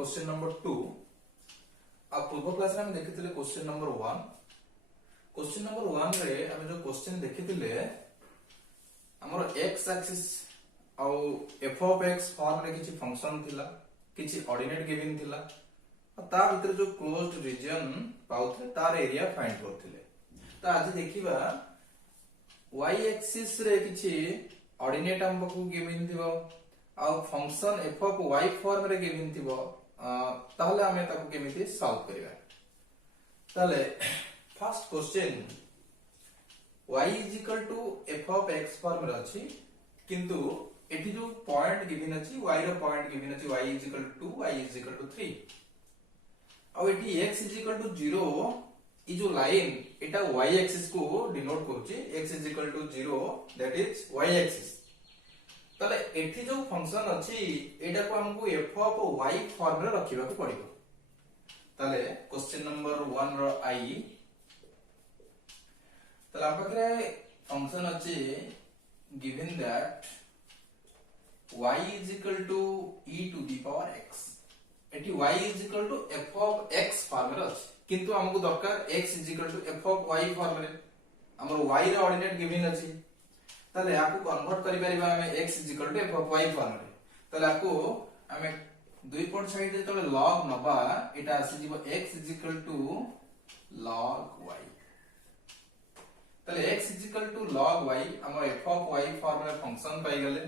Question number 2 आ पूर्व class रे हम देखिथिले क्वेश्चन नंबर 1 क्वेश्चन नंबर 1 रे हम जो क्वेश्चन देखिथिले हमर x एक्सिस आ f ऑफ x फॉर्म रे किछि फंक्शन थिला किछि ऑर्डिनेट गिवन थिला ता भीतर जो क्लोज्ड रीजन पाउथे तार एरिया फाइंड करथिले। तो आज देखिबा y एक्सिस रे किछि ऑर्डिनेट हमको गिवन थिबो आ function f of y form रे गिवन थिबो ताहले हमें ताको केमिति सॉल्व करिवा। ताहले first question y is equal to f of x form रे अछि किंतु एठी जो पॉइंट गिवन अछि y रो पॉइंट गिवन अछि y is equal to 2 y is equal to 3 आ एठी x इज इक्वल टू 0 ई जो लाइन एटा y एक्सिस को डिनोट करछि x is equal to 0 that is y axis. तले एठी जो फंक्शन अछि एटा को हमको f ऑफ y फॉर्म रे रखिबा को पड़िबो। तले क्वेश्चन नंबर 1 रो i तले हम पकरे फंक्शन अछि given that y is equal to e to the power x एठी y is equal to f of x form रे अछि किंतु हमको दरकार x is equal to f of y form रे हमर y रे ऑर्डिनेट गिवन अछि ताले आपको कन्वर्ट करि परिबा हमें x is equal to f of y form रे। ताले आपको हमें दुई पॉइंट साइड रे तले log नबा एटा आसी जीवो x is equal to log y ताले x is equal to log y हम f of y फॉर्म रे फंक्शन पाई गले।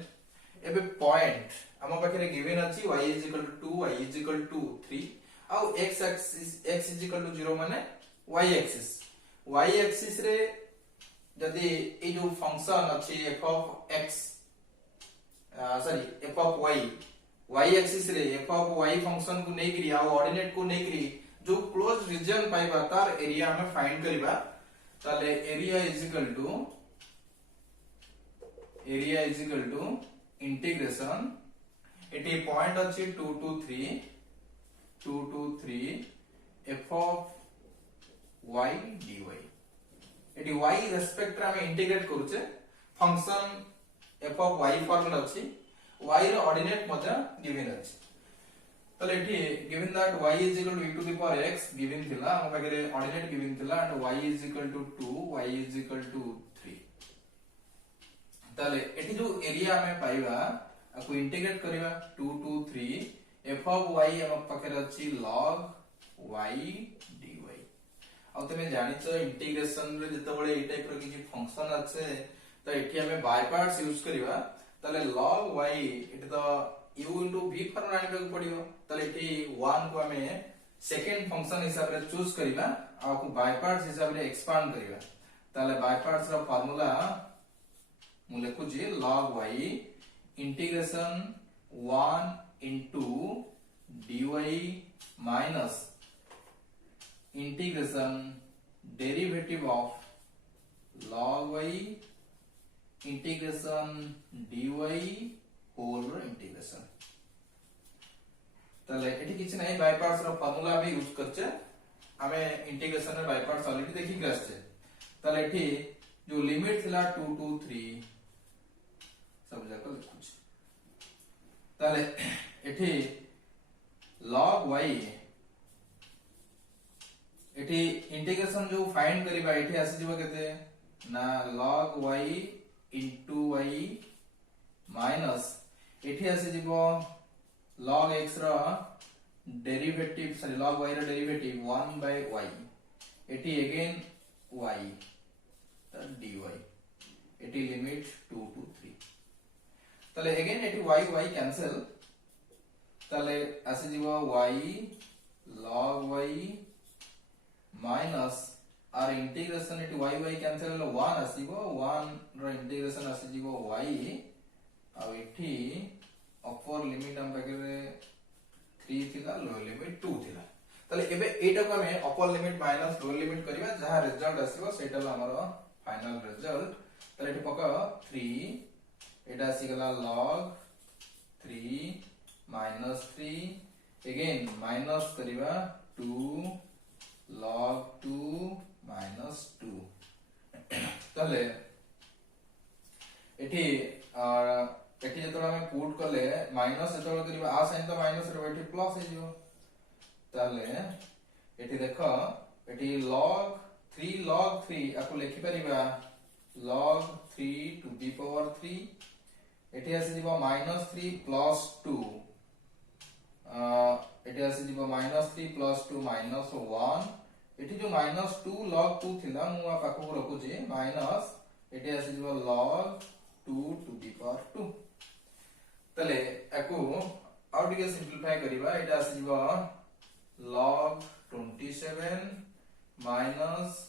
एबे पॉइंट हम पाखरे गिवन अछि y is equal to 2 y is equal to 3 uh x is equal to 0 माने y axis रे जदि ए जो फंक्शन अछि f of x f of y axis रे f of y फंक्शन को नै करी आ ऑर्डिनेट को नै करी जो क्लोज रीजन पाइबा तार एरिया हमें फाइंड करिबा। ताले area is equal to integration एटी पॉइंट अछि 2 to 3 f of y dy एटी y रेस्पेक्ट रे हम इंटीग्रेट करूचे function f of y form रे अछि y रे ऑर्डिनेट मजा गिवन अछि। तले एटी given that y is equal to e to the power x given थिला हम पाखरे ऑर्डिनेट गिवन थिला and y is equal to 2 y is equal to 3 तले एटी जो एरिया हमें पाइबा आपको इंटीग्रेट करिबा 2 to 3 f of y हम पाखरे अछि log y dy आ तमे जानिछो इंटीग्रेशन रे जते बळे ए टाइप रो किछि फंक्शन আছে त एठी हमें बाय पार्ट्स यूज करिबा तले log y एठी तो u into v फॉर्म आनिबा को पड़िबो तले एठी 1 को हमें सेकंड फंक्शन हिसाब रे चूज करिबा आ को बाय पार्ट्स हिसाब रे एक्सपांड करिबा। तले बाय पार्ट्स रो फार्मूला मु लेखु जे log y integration 1 into dy minus integration derivative of log y integration dy whole integration. तले एठी किछ नै बाय पार्ट्स रो फार्मूला भी यूज करछे हमें इंटीग्रेशन रे बाय पार्ट्स ऑलरेडी देखि गसछे। तले एठी जो लिमिट थिला 2 to 3 सब जाक लिखुछ। तले एठी log y एठी इंटीग्रेशन जो फाइंड करिबा एठी आसी जीव केते ना log y into y minus एठी आसी जीव log x रा डेरिवेटिव सॉरी log y रा डेरिवेटिव 1 by y एठी अगेन y त dy एठी लिमिट 2 to 3 तले अगेन एठी y कैंसिल तले आसी जीव y log y माइनस आर इंटीग्रेशन एटी y कैंसिल हलो 1 आसीबो 1 रो इंटीग्रेशन आसीबो y आ एठी अपर लिमिट हम पाके 3 थिला लोअर लिमिट 2 थिला। तले एबे एटा को हमें अपर लिमिट माइनस लोअर लिमिट करबा जहा रिजल्ट आसीबो सेटा हमर फाइनल रिजल्ट। तले एठी पका 3 एटा आसी गला log 3 minus 3 again माइनस करबा 2 log 2 minus 2 तले एठी जतरा हमें पुट तले माइनस जेतबेले करिबा आ साइन तो माइनस रे एठी प्लस हे जिवो तले एठी देखो एठी log 3 log 3 आको लिखि परिबा log 3 to the power 3 एठी आसी जिवो -3 plus 2 एठी आसी जिवो -3 plus 2 -1 एठी जो -2 log 2 थिला मु आ पाखो को रखु जे माइनस एठी आसी जिवो log 2 to the power 2 तले एको आउ टिके सिंपलीफाई करिबा एटा आसी जिवो log 27 minus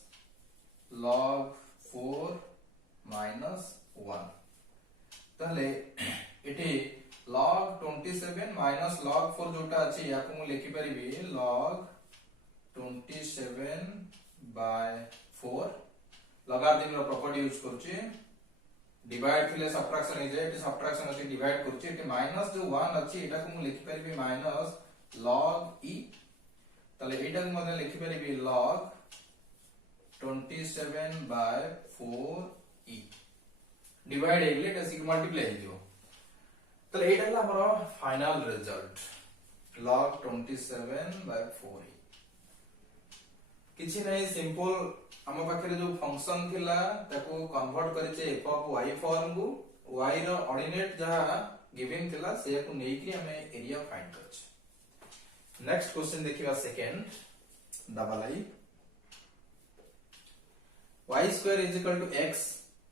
log 4 minus 1 तले एठी log 27 minus log 4 जोटा अछि याको मु लिखि परिबी log 27 by 4 लगातार रो प्रॉपर्टी यूज करछि डिवाइड थिले सब्ट्रैक्शन हे जे एठी सब्ट्रैक्शन अछि डिवाइड करछि एठी माइनस जो 1 अछि एटा को मु लिखि परिबी माइनस log e तले एटा को मने लिखि परिबी log 27 by 4e डिवाइड हेले एटा सिक मल्टीप्लाई हे जो तले एटा हला हमरो final result log 27 by 4e किछि नै सिंपल हम पाखरे जो फंक्शन थिला ताको कन्वर्ट करिचे f ऑफ y फॉर्म को y रो ऑर्डिनेट जहा गिवन थिला से को नै कि हमें एरिया फाइंड करछ नेक्स्ट क्वेश्चन देखिबा second double I y square is equal to x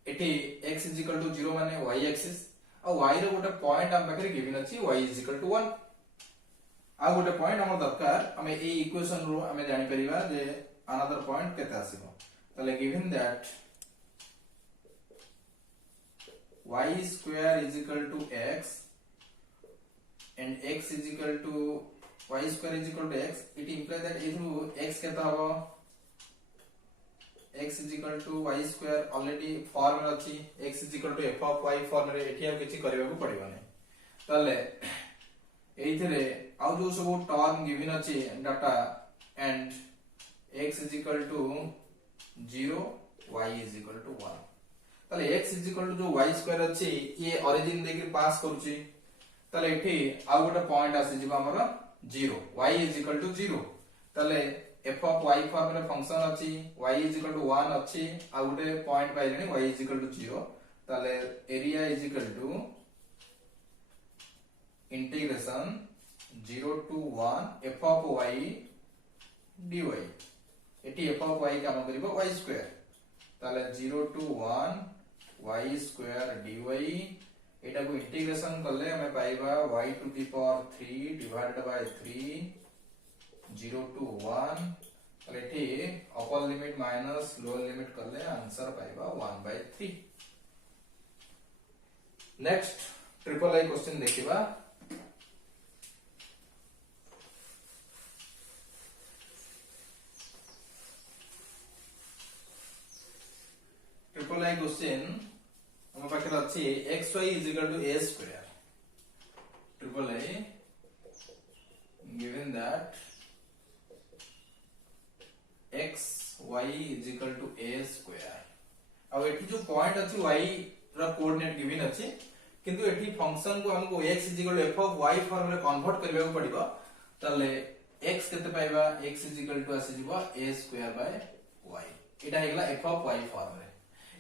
एठी x इज इक्वल टू 0 माने y एक्सिस और y रो गोटे पॉइंट हम पाखरे गिवन अछि y इज इक्वल टू 1 आ गोटे पॉइंट हमर दरकार हमें ए इक्वेशन रो हमें जानि परिबा जे अनदर पॉइंट केते आसीबो तले given that y square is equal to x and x is equal to y square is equal to x it implies that इथु x केता हबो x is equal to y square already form रे अछि x is equal to f of y form रे एठी अब किछि करबा को पड़िबो नै तले एइथरे आउ जो सब टर्म गिवन अछि data and x is equal to 0 y is equal to 1 तले x is equal to जो y स्क्वायर अछि ये ओरिजिन देके पास करूची तले एठी आ गोटे पॉइंट आसी जिबा हमर 0 y is equal to 0 तले f of y फॉर्म रे फंक्शन अछि y is equal to 1 अछि आ गोटे पॉइंट पाइलेनी y is equal to 0 तले area is equal to integration 0 to 1 f of y dy एटी f of y काम करिबो y स्क्वायर ताले 0 to 1 y स्क्वायर dy एटा को इंटीग्रेशन करले हमें पाइबा y to the power 3 divided by 3 0 to 1 ताले एटी upper limit minus lower limit करले आंसर पाइबा 1 by 3 next triple I question देखिबा ट्रिपल आई क्वेश्चन हम पाखरे अछि xy is equal to a square triple I given that xy is equal to a square अब एठी जो पॉइंट अछि y रा कोऑर्डिनेट गिवन अछि किंतु एठी फंक्शन को हमको x is equal to f of y form रे कन्वर्ट करबा को पड़िबो तले x केते पाइबा x is equal to आसी जिवो a square by y Etah हेगला f of y form रे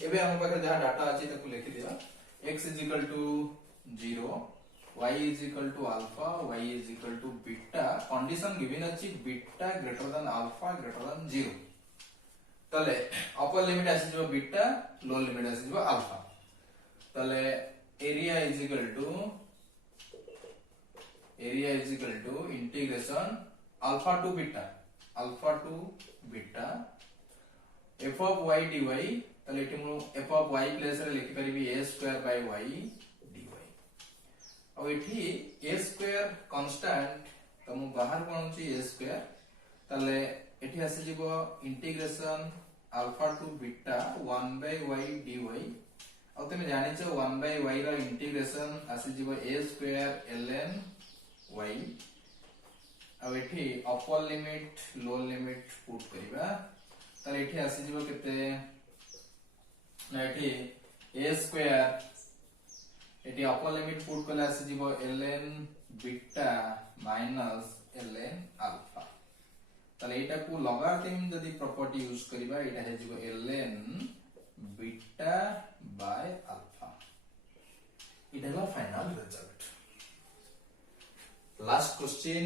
एबे हम पाखे जहा डाटा अछि तको लिखि दिया x is equal to 0 y is equal to alpha y is equal to beta condition given अछि beta greater than alpha greater than 0 तले अपर लिमिट आसी जो बीटा लोअर लिमिट आसी जो अल्फा तले area is equal to integration alpha to beta f of y dy तले एटी मु f of y प्लेस रे लिखि परिबी a square by y dy अब एठी a स्क्वायर कांस्टेंट त मु बाहर कोन छी a स्क्वायर तले एठी आसी जिवो integration alpha to beta 1 by y dy अब तमे जानि छ 1 by y रो इंटीग्रेशन आसी जिवो a स्क्वायर ln y अब एठी upper limit lower limit put करिबा तले एठी आसी जिवो केते ना एठी a square eighty upper limit put कले आसी जीवो ln beta minus ln alpha ताले एटा को लॉगरिथम जदी प्रॉपर्टी यूज करिबा एटा हे जीवो ln beta by alpha it है final result. Last question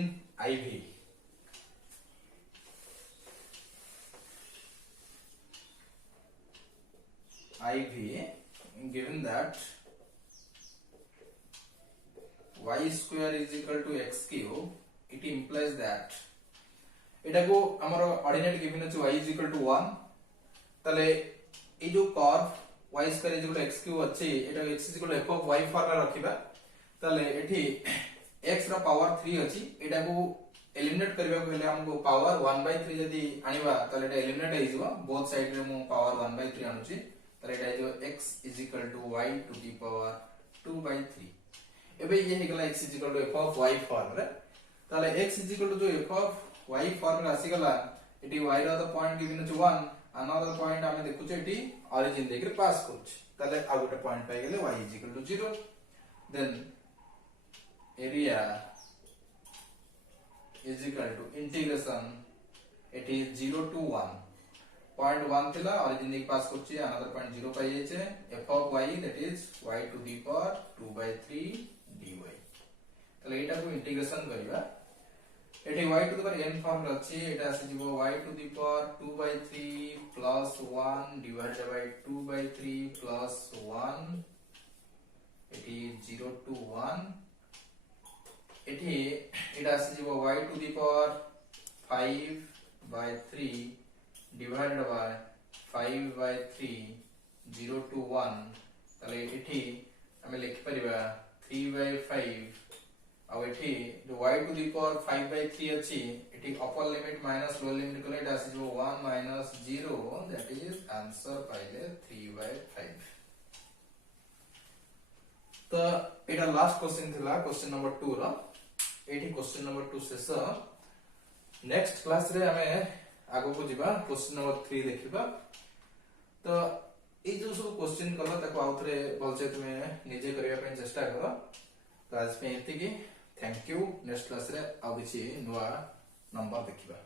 IV given that y square is equal to x cube, it implies that एटा को हमर ऑर्डिनेट गिवन अछि y is equal to 1 तले ए जो curve y square is equal to x cube अछि एटा x is equal to f of y form रे रखिबा तले एठी x रा पावर 3 अछि एटा को एलिमिनेट करबा को हेले हमको पावर 1/3 जदी आनिबा तले एटा एलिमिनेट हे जिवो बोथ साइड रे मु पावर 1/3 आनुची तले एटा जो x is equal to y to the power 2/3 एबे ये हे गला x is equal to f of y form रे तले x is equal to जो f of y फॉर्म रे आसी गला एटी y रा द पॉइंट गिवन अछि 1 अनदर पॉइंट आमे देखु छै एटी ओरिजिन देकर पास करछ तले आ गोटे पॉइंट पाइ गेले y is equal to 0 then area is equal to integration it is 0 to 1 point 1 थिला ओरिजिन देकर पास करछि अनदर पॉइंट 0 पाइ जाय छै f of y that is y to the power 2/3 dy तले एटा को इंटीग्रेशन करिबा एटी y to the power n form रछि एटा आसी जिवो y to the power 2/3 plus 1 divided by 2/3 plus 1 eighty 0 to 1 eighty एटा आसी जिवो y to the power 5/3 divided by 5/3 0 to 1 तले एटी हमें लिख परिबा 3/5 अब एठी जो y to the power 5/3 अछि एठी upper limit minus lower limit कले एटा आसी जो 1 minus 0 that is आंसर पाइले 3/5 तो एटा लास्ट क्वेश्चन थिला क्वेश्चन नंबर 2 रो एठी क्वेश्चन नंबर 2 शेष नेक्स्ट क्लास रे हमें आगो को जिबा क्वेश्चन नंबर 3 देखिबा तो ए जो सब क्वेश्चन कला ताको आउथरे बोलचे तुमे निजे करिया पे चेष्टा करो तो आज पे एति की थैंक यू नेक्स्ट क्लास रे आ किछि नुवा नंबर देखिबा।